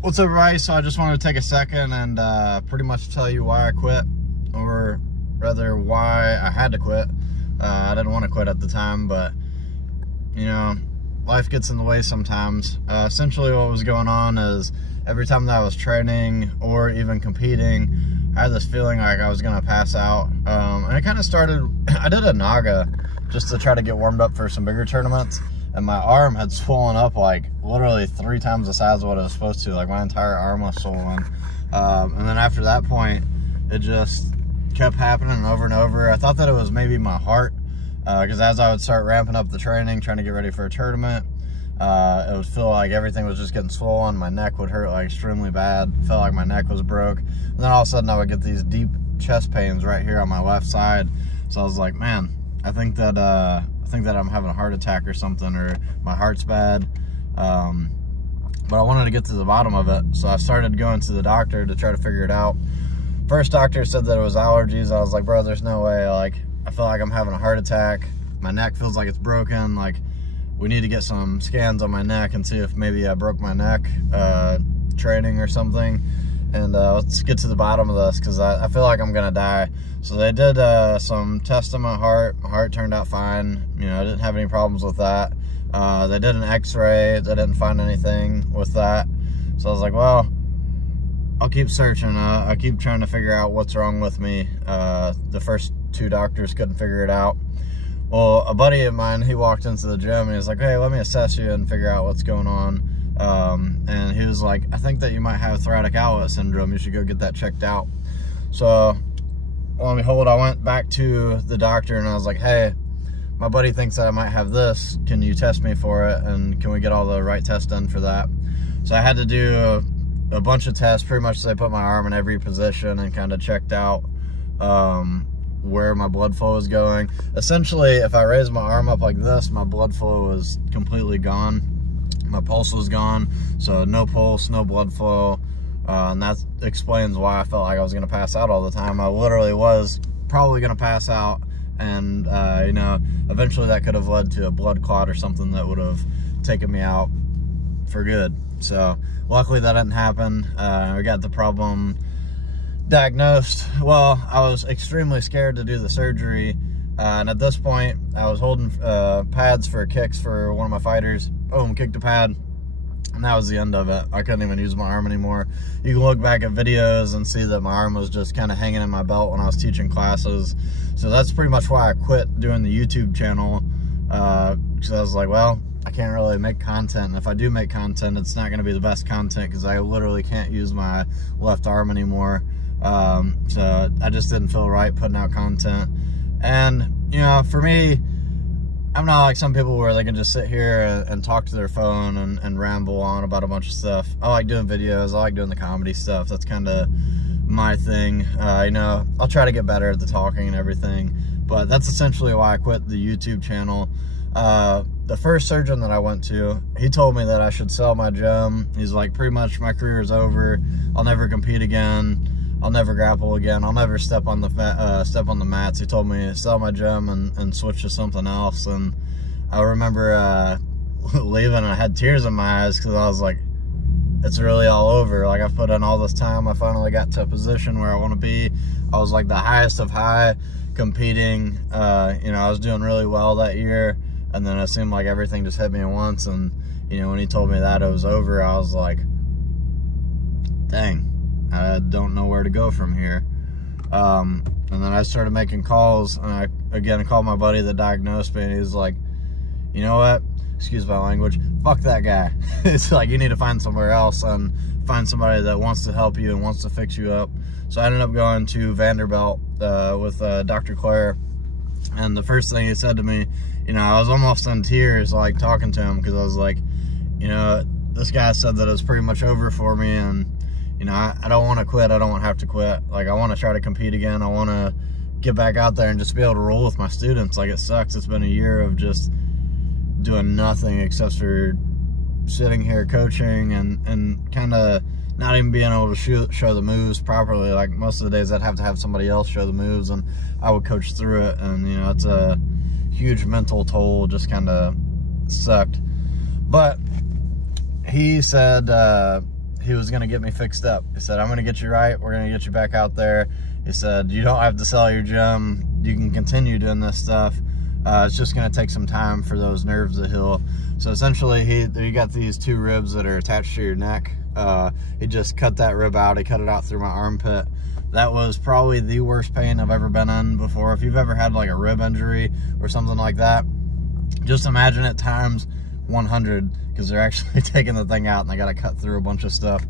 What's up, everybody? So I just wanted to take a second and pretty much tell you why I quit, or rather why I had to quit. I didn't want to quit at the time, but you know, life gets in the way sometimes. Essentially what was going on is every time that I was training or even competing, I had this feeling like I was gonna pass out. And it kind of started, I did a Naga just to try to get warmed up for some bigger tournaments. And my arm had swollen up like literally 3 times the size of what it was supposed to. Like my entire arm was swollen. And then after that point, it just kept happening over and over. I thought that it was maybe my heart, because as I would start ramping up the training, trying to get ready for a tournament, it would feel like everything was just getting swollen. My neck would hurt like extremely bad. Felt like my neck was broke. And then all of a sudden I would get these deep chest pains right here on my left side. So I was like, man, I think that I'm having a heart attack or something, or my heart's bad. But I wanted to get to the bottom of it, so I started going to the doctor to try to figure it out. First doctor said that it was allergies. I was like, bro, there's no way. Like, I feel like I'm having a heart attack. My neck feels like it's broken. Like, we need to get some scans on my neck and see if maybe I broke my neck training or something. And let's get to the bottom of this, because I feel like I'm gonna die. So they did some tests on my heart. My heart turned out fine. You know, I didn't have any problems with that. They did an x-ray. They didn't find anything with that. So I was like, well, I'll keep searching. I keep trying to figure out what's wrong with me. The first 2 doctors couldn't figure it out. Well, a buddy of mine, he walked into the gym and he was like, hey, let me assess you and figure out what's going on. And he was like, I think that you might have thoracic outlet syndrome. You should go get that checked out. So lo and behold, I went back to the doctor and I was like, hey, my buddy thinks that I might have this. Can you test me for it? And can we get all the right tests done for that? So I had to do a bunch of tests. Pretty much they put my arm in every position and kind of checked out where my blood flow was going. Essentially, if I raised my arm up like this, my blood flow was completely gone. My pulse was gone, so no pulse, no blood flow, and that explains why I felt like I was gonna pass out all the time. I literally was probably gonna pass out, and you know, eventually that could have led to a blood clot or something that would have taken me out for good. So luckily that didn't happen. We got the problem diagnosed. Well, I was extremely scared to do the surgery, and at this point I was holding pads for kicks for one of my fighters. Boom, kicked a pad, and that was the end of it. I couldn't even use my arm anymore. You can look back at videos and see that my arm was just kind of hanging in my belt when I was teaching classes. So that's pretty much why I quit doing the YouTube channel, because I was like, well, I can't really make content, and if I do make content, it's not going to be the best content because I literally can't use my left arm anymore. So I just didn't feel right putting out content. And you know, for me, I'm not like some people where they can just sit here and talk to their phone and ramble on about a bunch of stuff. I like doing videos. I like doing the comedy stuff. That's kind of my thing. You know, I'll try to get better at the talking and everything, but that's essentially why I quit the YouTube channel. The first surgeon that I went to, he told me that I should sell my gym. He's like, pretty much my career is over. I'll never compete again. I'll never grapple again. I'll never step on the mats. He told me to sell my gym and switch to something else. And I remember leaving and I had tears in my eyes because I was like, it's really all over. Like, I've put in all this time. I finally got to a position where I want to be. I was like the highest of high competing. You know, I was doing really well that year. And then it seemed like everything just hit me at once. And, you know, when he told me that it was over, I was like, dang. I don't know where to go from here. And then I started making calls, and I again called my buddy that diagnosed me, and he was like, you know what, excuse my language, fuck that guy. It's like, you need to find somewhere else and find somebody that wants to help you and wants to fix you up. So I ended up going to Vanderbilt with Dr. Claire, and the first thing he said to me, you know, I was almost in tears like talking to him, because I was like, you know, this guy said that it's pretty much over for me, and you know, I don't want to quit. I don't want to have to quit. Like, I want to try to compete again. I want to get back out there and just be able to roll with my students. Like, it sucks. It's been a year of just doing nothing except for sitting here coaching and kind of not even being able to show the moves properly. Like, most of the days I'd have to have somebody else show the moves, and I would coach through it. And, you know, it's a huge mental toll. Just kind of sucked. But he said, he was going to get me fixed up. He said, I'm going to get you right. We're going to get you back out there. He said, you don't have to sell your gym. You can continue doing this stuff. It's just going to take some time for those nerves to heal. So essentially, you got these 2 ribs that are attached to your neck. He just cut that rib out. He cut it out through my armpit. That was probably the worst pain I've ever been in before. If you've ever had like a rib injury or something like that, just imagine it times 100, because they're actually taking the thing out and they got to cut through a bunch of stuff.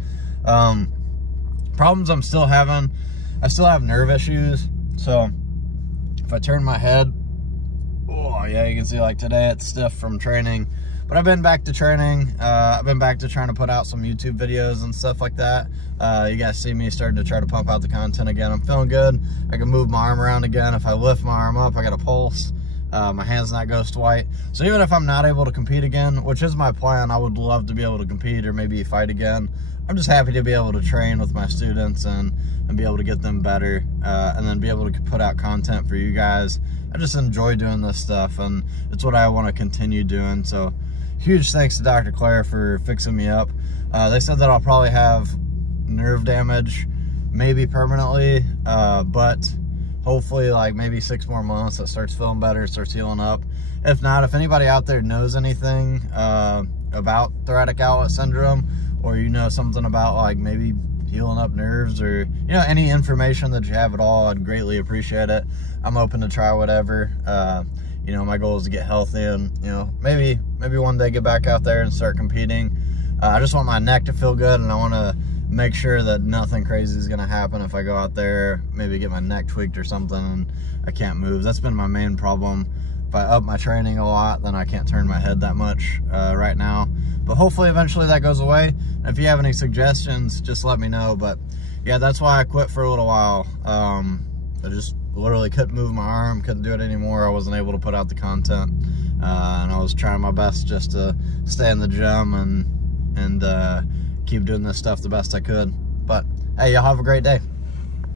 Problems I'm still having, I still have nerve issues. So if I turn my head, oh yeah, you can see like today it's stiff from training. But I've been back to training. I've been back to trying to put out some YouTube videos and stuff like that. You guys see me starting to try to pump out the content again. I'm feeling good. I can move my arm around again. If I lift my arm up, I got a pulse. My hand's not ghost white. So even if I'm not able to compete again, which is my plan, I would love to be able to compete or maybe fight again. I'm just happy to be able to train with my students and be able to get them better, and then be able to put out content for you guys. I just enjoy doing this stuff, and it's what I want to continue doing. So huge thanks to Dr. Claire for fixing me up. They said that I'll probably have nerve damage, maybe permanently, but hopefully like maybe 6 more months it starts feeling better, starts healing up. If not, if anybody out there knows anything about thoracic outlet syndrome, or you know something about like maybe healing up nerves, or you know any information that you have at all, I'd greatly appreciate it. I'm open to try whatever. You know, my goal is to get healthy and, you know, maybe one day get back out there and start competing. I just want my neck to feel good, and I want to make sure that nothing crazy is going to happen if I go out there, maybe get my neck tweaked or something and I can't move. That's been my main problem. If I up my training a lot, then I can't turn my head that much right now. But hopefully eventually that goes away. And if you have any suggestions, just let me know. But yeah, that's why I quit for a little while. I just literally couldn't move my arm, couldn't do it anymore. I wasn't able to put out the content. And I was trying my best just to stay in the gym and keep doing this stuff the best I could. But hey, y'all have a great day.